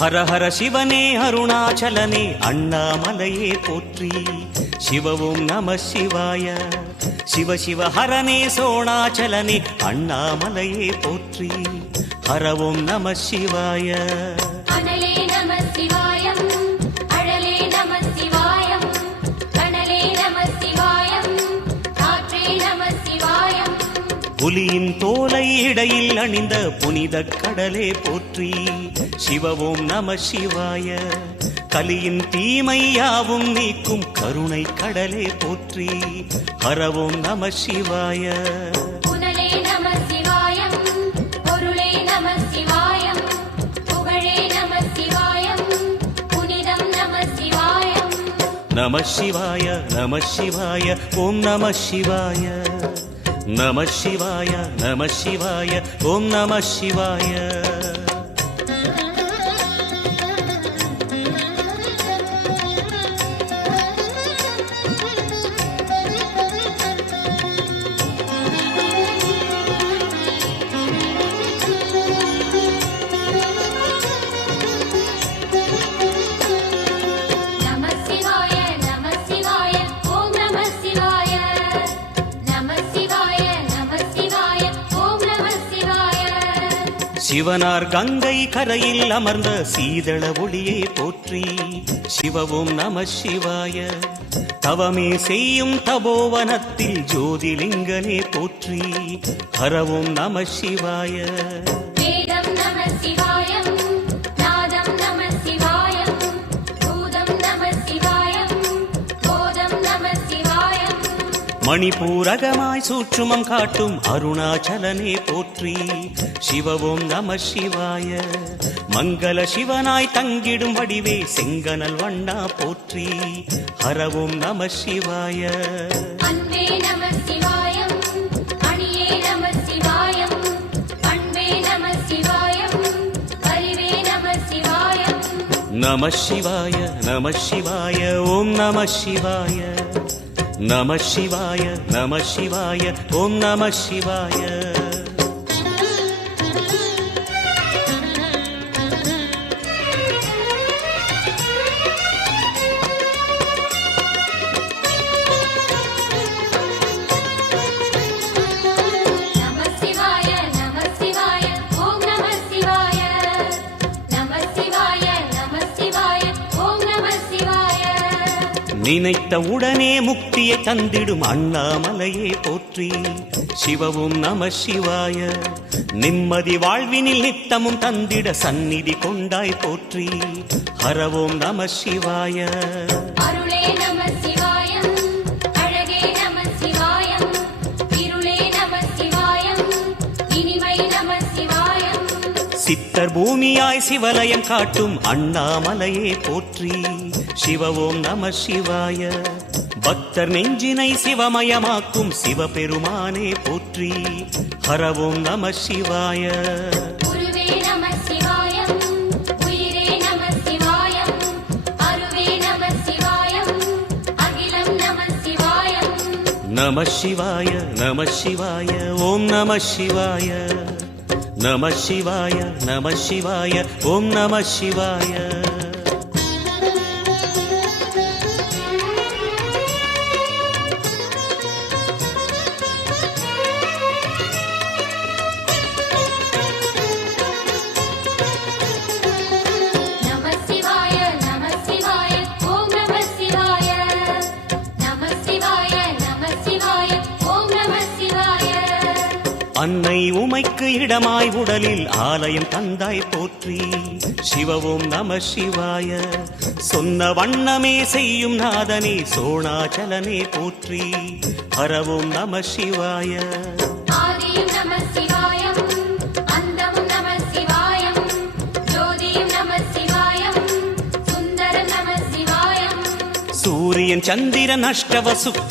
ஹர ஹர சிவனே அருணாச்சலனே அண்ணாமலையே போற்றி. சிவவும் நம சிவாய. சிவ சிவ ஹரனே சோணாச்சலனே அண்ணாமலையே போற்றி. ஹரவும் நம சிவாய. அனலே நம சிவாயம், அழலே நம சிவாயம், கனலே நம சிவாயம், காற்றே நம சிவாயம். புலியின் தோலை இடையில் அணிந்த புனித கடலே போற்றி. சிவவும் நம சிவாய. கலியின் தீமையாவும் நீக்கும் கருணை கடலே போற்றி. ஹரவும் நம சிவாய. புனலே நம சிவாயம், பொருளே நம சிவாயம், புகழே நம சிவாயம், புனிதம் நம சிவாயம். நம சிவாய நம சிவாய ஓம் நம சிவாய. நம சிவாய நம சிவாய ஓம் நம சிவாய. சிவனார் கங்கை கரையில் அமர்ந்த சீதள ஒளியே போற்றி. சிவவும் நம சிவாய. தவமே செய்யும் தபோவனத்தில் ஜோதிலிங்கனே போற்றி. ஹரவும் நம சிவாய. வேதம் நம சிவாயம், நாதம் நம சிவாயம், பூதம் நம சிவாயம், போதம் நம சிவாயம். மணிபூரகமாய் சூட்சுமம் காட்டும் அருணாச்சலனே போற்றி. சிவவும் நம சிவாய. மங்கள சிவனாய் தங்கிடும் வடிவே செங்கனல் வண்ணா போற்றி. ஹரவும் நம சிவாய. அன்பே நம சிவாயம், அணியே நம சிவாயம், அன்பே நம சிவாயம், அறிவே நம சிவாயம். நம சிவாய நம சிவாய ஓம் நம சிவாய. நம சிவாய நம சிவாய ஓம் நம சிவாய. நினைத்த உடனே முக்தியை தந்திடும் அண்ணாமலையே போற்றி. சிவவும் நம சிவாய. நிம்மதி வாழ்வினில் நித்தமும் தந்திட சந்நிதி கொண்டாய் போற்றி. ஹரவும் நம சிவாய. அருளே நம சிவாயம், அழகே நம சிவாயம், இருளே நம சிவாயம், இனிமை நம சிவாயம். சித்தர் பூமியாய் சிவலயம் காட்டும் அண்ணாமலையே போற்றி. சிவவும் நம சிவாய. பக்தர் நெஞ்சினை சிவமயமாக்கும் சிவபெருமானே போற்றி. ஹரவும் நம சிவாய. குருவே நம சிவாயம், உயிரே நம சிவாயம், அருவே நம சிவாயம், அகிலம் நம சிவாயம். நம சிவாய நம சிவாய ஓம் நம சிவாய. நம சிவாய நம சிவாய ஓம் நம சிவாய. அன்னை உமைக்கு இடமாய் உடலில் ஆலயம் தந்தாய் போற்றி. சிவவும் நம சிவாய. சொன்ன வண்ணமே செய்யும் நாதனே சோணாச்சலனே போற்றி. ஹரவும் நம சிவாய. ஆதியும் நம சிவாயம், அந்தமும் நம சிவாயம், ஜோதியும் நம சிவாயம், சுந்தரம் நம சிவாயம். சூரியன் சந்திரன் அஷ்டவசுக்கள்